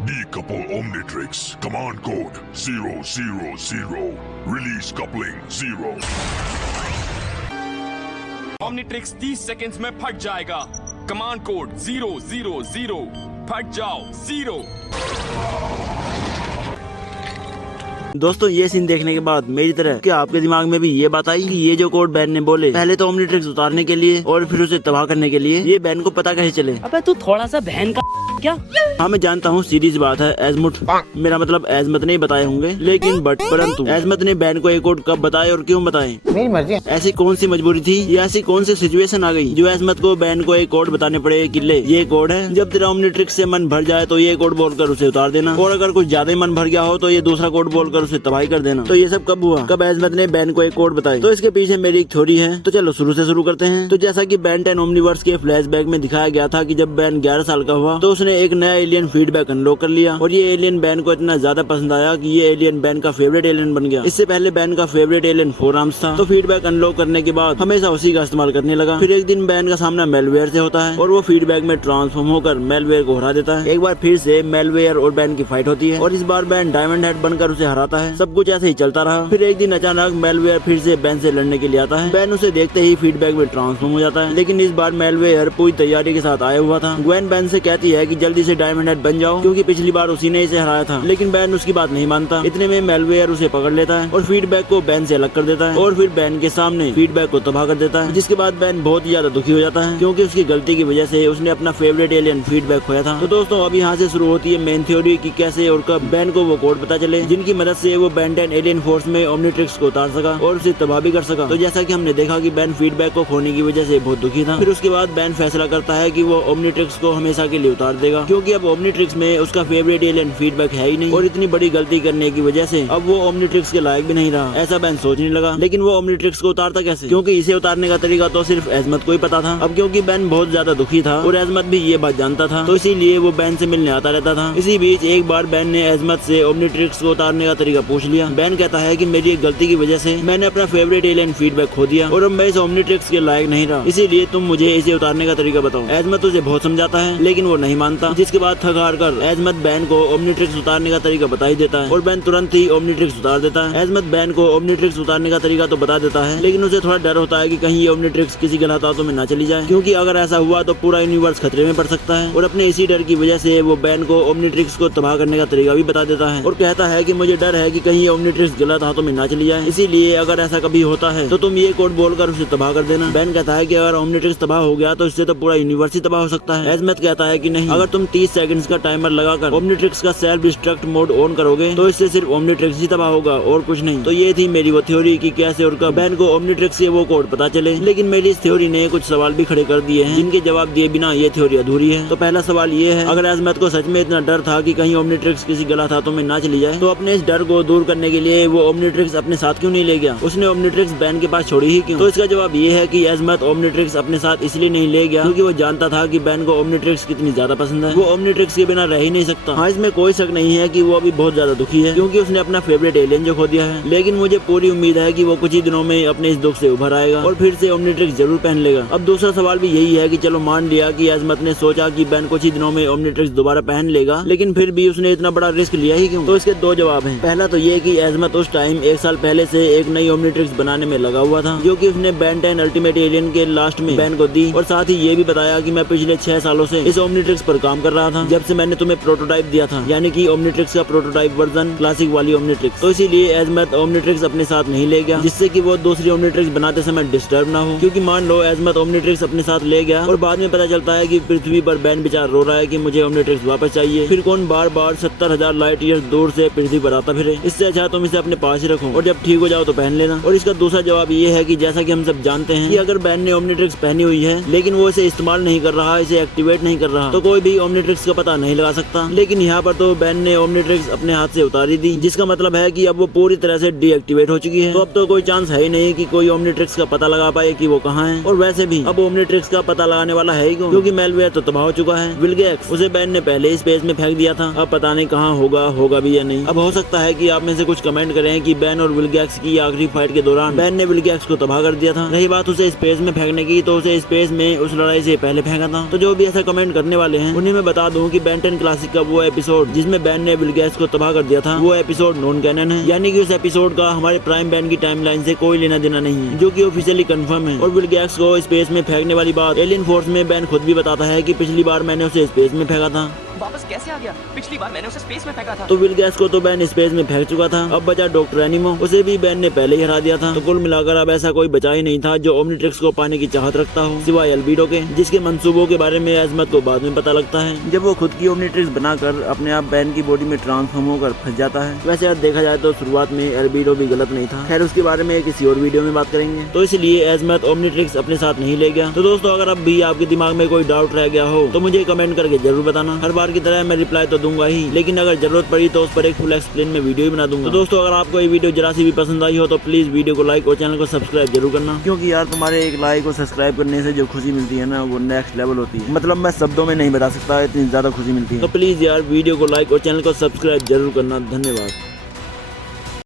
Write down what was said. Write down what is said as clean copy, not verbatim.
Decouple Omnitrix. Command code 000. Release coupling 0. Omnitrix 30 seconds में फट जाएगा। Command code 000। फट जाओ 0। दोस्तों ये सीन देखने के बाद मेरी तरह क्या आपके दिमाग में भी ये बात आई कि ये जो कोड बैन ने बोले पहले तो ओमनिट्रिक्स उतारने के लिए और फिर उसे तबाह करने के लिए, ये बैन को पता कैसे चले? अबे तू थोड़ा सा बहन का क्या? हाँ मैं जानता हूँ सीरीज बात है, एजमुट मेरा मतलब एजमत ने बताए होंगे, लेकिन परंतु एजमत ने बैन को ये कोड कब बताए और क्यों बताए? मेरी मर्जी। ऐसी कौन सी मजबूरी थी या ऐसी कौन सी सिचुएशन आ गई जो एजमत को बैन को एक कोड बताने पड़े कि ले ये कोड है, जब तेरा ओमनिट्रिक्स से मन भर जाए तो ये कोड बोलकर उसे उतार देना, और अगर कुछ ज्यादा मन भर गया हो तो ये दूसरा कोड बोलकर उसे तबाही कर देना। तो ये सब कब हुआ, कब एजमत ने बैन को एक कोड बताई? तो इसके पीछे मेरी एक थ्योरी है, तो चलो शुरू से शुरू करते हैं। तो जैसा कि बैन 10 ओमनिवर्स के फ्लैशबैक में दिखाया गया था कि जब बैन 11 साल का हुआ तो उसने एक नया एलियन फीडबैक अनलॉक कर लिया, और ये एलियन बैन को इतना ज्यादा पसंद आया कि ये एलियन बैन का फेवरेट एलियन बन गया। इससे पहले बैन का फेवरेट एलियन 4 आर्म्स था, तो फीडबैक अनलॉक करने के बाद हमेशा उसी का इस्तेमाल करने लगा। फिर एक दिन बैन का सामना मेलवेयर से होता है और वो फीडबैक में ट्रांसफॉर्म होकर मेलवेयर को हरा देता है। एक बार फिर से मेलवेयर और बैन की फाइट होती है और इस बार बैन डायमंड हेड बनकर उसे हराता है। सब कुछ ऐसे ही चलता रहा। फिर एक दिन अचानक मेलवेयर फिर से बैन से लड़ने के लिए आता है। बैन उसे देखते ही फीडबैक में ट्रांसफॉर्म हो जाता है, लेकिन इस बार मेलवेयर पूरी तैयारी के साथ आया हुआ था। ग्वेन बैन से कहती है कि जल्दी से डायमंड हेड बन जाओ क्योंकि पिछली बार उसी ने इसे हराया था, लेकिन बैन उसकी बात नहीं मानता। इतने में मेलवेयर उसे पकड़ लेता है और फीडबैक को बैन से अलग कर देता है और फिर बैन के सामने फीडबैक को तबाह कर देता है, जिसके बाद बैन बहुत ही ज्यादा दुखी हो जाता है क्योंकि उसकी गलती की वजह से उसने अपना फेवरेट एलियन फीडबैक खोया था। तो दोस्तों अब यहाँ से शुरू होती है मेन थ्योरी कि कैसे और कब बैन को वो कोड पता चले जिनकी मदद से वो बैन 10 एलियन फोर्स में ओमनिट्रिक्स को उतार सका और उसे तबाह भी कर सका। तो जैसा कि हमने देखा कि बैन फीडबैक को खोने की वजह से बहुत दुखी था। फिर उसके बाद बैन फैसला करता है कि वो ओमनिट्रिक्स को हमेशा के लिए उतार देगा क्योंकि अब ओमनिट्रिक्स में उसका फेवरेट एलियन फीडबैक है ही नहीं, और इतनी बड़ी गलती करने की वजह से अब वो ओमनिट्रिक्स के लायक भी नहीं रहा। ऐसा बैन सोचने लगा, लेकिन वो ओमनिट्रिक्स को उतारता कैसे, क्योंकि इसे उतारने का तरीका तो सिर्फ एजमत को ही पता था। अब क्योंकि बैन बहुत ज्यादा दुखी था और एजमत भी ये बात जानता था, तो इसीलिए वो बैन से मिलने आता रहता था। इसी बीच एक बार बैन ने एजमत से ओमनिट्रिक्स को उतारने का तरीका पूछ लिया। बैन कहता है कि मेरी एक गलती की वजह से मैंने अपना फेवरेट एलियन फीडबैक खो दिया और अब मैं इस ओमनिट्रिक्स के लायक नहीं रहा, इसीलिए तुम मुझे इसे उतारने का तरीका बताओ। एजमत उसे बहुत समझाता है लेकिन वो नहीं मानता, जिसके बाद थक हार कर एजमत बैन को ओमनिट्रिक्स उतारने का तरीका बता ही देता है और बैन तुरंत ही ओमनिट्रिक्स उतार देता है। एजमत बैन को ओमनिट्रिक्स उतारने का तरीका तो बता देता है, लेकिन उसे थोड़ा डर होता है कि कहीं ये ओमनिट्रिक्स किसी गलत हाथों में ना चली जाए, क्योंकि अगर ऐसा हुआ तो पूरा यूनिवर्स खतरे में पड़ सकता है। और अपने इसी डर की वजह से वो बैन को ओमनिट्रिक्स को तबाह करने का तरीका भी बता देता है और कहता है कि मुझे डर है कि कहीं ये ओमनिट्रिक्स गलत हाथों में ना चली जाए, इसीलिए अगर ऐसा कभी होता है तो तुम ये कोड बोलकर उसे तबाह कर देना। बैन कहता है कि अगर ओमनिट्रिक्स तबाह हो गया तो इससे तो पूरा यूनिवर्स ही तबाह हो सकता है। एजमत कहता है कि नहीं, अगर तुम 30 सेकंड्स का टाइमर लगाकर ओमनिट्रिक्स का सेल्फ डिस्ट्रक्ट मोड ऑन करोगे तो इससे सिर्फ ओमनिट्रिक्स ही तबाह होगा और कुछ नहीं। तो ये थी मेरी वो थ्योरी कि कैसे और कब बैन को ओमनिट्रिक्स से वो कोड पता चले, लेकिन मेरी इस थ्योरी ने कुछ सवाल भी खड़े कर दिए हैं जिनके जवाब दिए बिना ये थ्योरी अधूरी है। तो पहला सवाल ये है, अगर एजमत को सच में इतना डर था कि कहीं ओमनिट्रिक्स किसी गलत हाथों में ना चली जाए तो अपने इस डर को दूर करने के लिए वो ओमनिट्रिक्स अपने साथ क्यों नहीं ले गया, उसने ओमनिट्रिक्स बैन के पास छोड़ी ही क्यों? तो इसका जवाब ये है कि एजमत ओमनिट्रिक्स अपने साथ इसलिए नहीं ले गया क्योंकि वो जानता था कि बैन को ओमनिट्रिक्स कितनी ज्यादा पसंद है, वो ओमनिट्रिक्स के बिना रह ही नहीं सकता। हाँ इसमें कोई शक नहीं है कि वो अभी बहुत ज्यादा दुखी है क्योंकि उसने अपना फेवरेट एलियन जो खो दिया है, लेकिन मुझे पूरी उम्मीद है कि वो कुछ ही दिनों में अपने इस दुख से उभर आएगा और फिर से ओमनिट्रिक्स जरूर पहन लेगा। अब दूसरा सवाल भी यही है कि चलो मान लिया कि एजमत ने सोचा कि बैन कुछ ही दिनों में ओमनिट्रिक्स दोबारा पहन लेगा, लेकिन फिर भी उसने इतना बड़ा रिस्क लिया ही क्यों? तो इसके दो जवाब हैं। पहला तो ये कि एजमत उस टाइम 1 साल पहले से एक नई ओमनिट्रिक्स बनाने में लगा हुआ था जो कि उसने बैन 10 अल्टीमेट एलियन के लास्ट में बैन को दी, और साथ ही ये भी बताया कि मैं पिछले 6 सालों से इस ओमनिट्रिक्स पर काम कर रहा था जब से मैंने तुम्हें प्रोटोटाइप दिया था, यानी कि ओमनिट्रिक्स का प्रोटोटाइप वर्जन क्लासिक वाली ओमनिट्रिक्स। तो इसीलिए एजमत ओमनिट्रिक्स अपने साथ नहीं ले गया जिससे कि वो दूसरी ओमनिट्रिक्स बनाते समय डिस्टर्ब ना हो, क्योंकि मान लो एजमत ओमनिट्रिक्स अपने साथ ले गया और बाद में पता चलता है कि पृथ्वी पर बैन बेचारा रो रहा है कि मुझे ओमनिट्रिक्स वापस चाहिए, फिर कौन बार बार 70,000 लाइट ईयर दूर से पृथ्वी पर आता फिरे। इससे अच्छा तुम इसे अपने पास ही रखो और जब ठीक हो जाओ तो पहन लेना। और इसका दूसरा जवाब ये है कि जैसा कि हम सब जानते हैं कि अगर बैन ने ओमनिट्रिक्स पहनी हुई है लेकिन वो इसे इस्तेमाल नहीं कर रहा, इसे एक्टिवेट नहीं कर रहा, तो कोई भी ओमनिट्रिक्स का पता नहीं लगा सकता। लेकिन यहाँ पर तो बैन ने ओमनिट्रिक्स अपने हाथ से उतारी दी, जिसका मतलब है कि अब वो पूरी तरह से डीएक्टिवेट हो चुकी है। तो अब तो कोई चांस है ही नहीं कि कोई ओमनिट्रिक्स का पता लगा पाए कि वो कहाँ है, और वैसे भी अब ओमनिट्रिक्स का पता लगाने वाला है ही क्योंकि मेलवेयर तो तबाह हो चुका है। विलगेक्स उसे बैन ने पहले ही स्पेस में फेंक दिया था, अब पता नहीं कहाँ होगा भी या नहीं। अब हो सकता है है कि आप में से कुछ कमेंट करें कि बैन और विलगैक्स की आखिरी फाइट के दौरान बैन ने विलगैक्स को तबाह कर दिया था। रही बात उसे स्पेस में फेंकने की, तो उसे स्पेस में उस लड़ाई से पहले फेंका था। तो जो भी ऐसा कमेंट करने वाले हैं उन्हें मैं बता दूं कि बेन 10 क्लासिक का वो एपिसोड जिसमें बैन ने विलगैक्स को तबाह कर दिया था, वो एपिसोड नॉन कैनन है, यानी कि उस एपिसोड का हमारे प्राइम बैन की टाइमलाइन से कोई लेना देना नहीं है, जो कि ऑफिशियली कंफर्म है। और विलगैक्स को स्पेस में फेंकने वाली बात एलियन फोर्स में बैन खुद भी बताता है कि पिछली बार मैंने उसे स्पेस में फेंका था। वापस कैसे आ गया? पिछली बार मैंने उसे स्पेस में फेंका था। तो विलगैक्स को तो बैन स्पेस में फेंक चुका था, अब बचा डॉक्टर एनिमो, उसे भी बैन ने पहले ही हरा दिया था। तो कुल मिलाकर अब ऐसा कोई बचा ही नहीं था जो ओमनीट्रिक्स को पाने की चाहत रखता हो, सिवाय अल्बीडो के, जिसके मंसूबों के बारे में अजमत को बाद में पता लगता है जब वो खुद की ओमनीट्रिक्स बनाकर अपने आप बैन की बॉडी में ट्रांसफॉर्म होकर फंस जाता है। वैसे यार देखा जाए तो शुरुआत में अल्बीडो भी गलत नहीं था, खैर उसके बारे में किसी और वीडियो में बात करेंगे। तो इसलिए अजमत ओमनीट्रिक्स अपने साथ नहीं ले गया। तो दोस्तों अगर अब भी आपके दिमाग में कोई डाउट रह गया हो तो मुझे कमेंट करके जरूर बताना। हर बार की तरह मैं रिप्लाई तो दूंगा ही, लेकिन अगर जरूरत पड़ी तो उस पर एक फुल एक्सप्लेन में वीडियो ही बना दूंगा। तो दोस्तों अगर आपको ये वीडियो जरा सी भी पसंद आई हो तो प्लीज वीडियो को लाइक और चैनल को सब्सक्राइब जरूर करना, क्योंकि यार तुम्हारे एक लाइक और सब्सक्राइब करने से जो खुशी मिलती है ना वो नेक्स्ट लेवल होती है। मतलब मैं शब्दों में नहीं बता सकता, इतनी ज्यादा खुशी मिलती है। तो प्लीज यार वीडियो को लाइक और चैनल को सब्सक्राइब जरूर करना। धन्यवाद।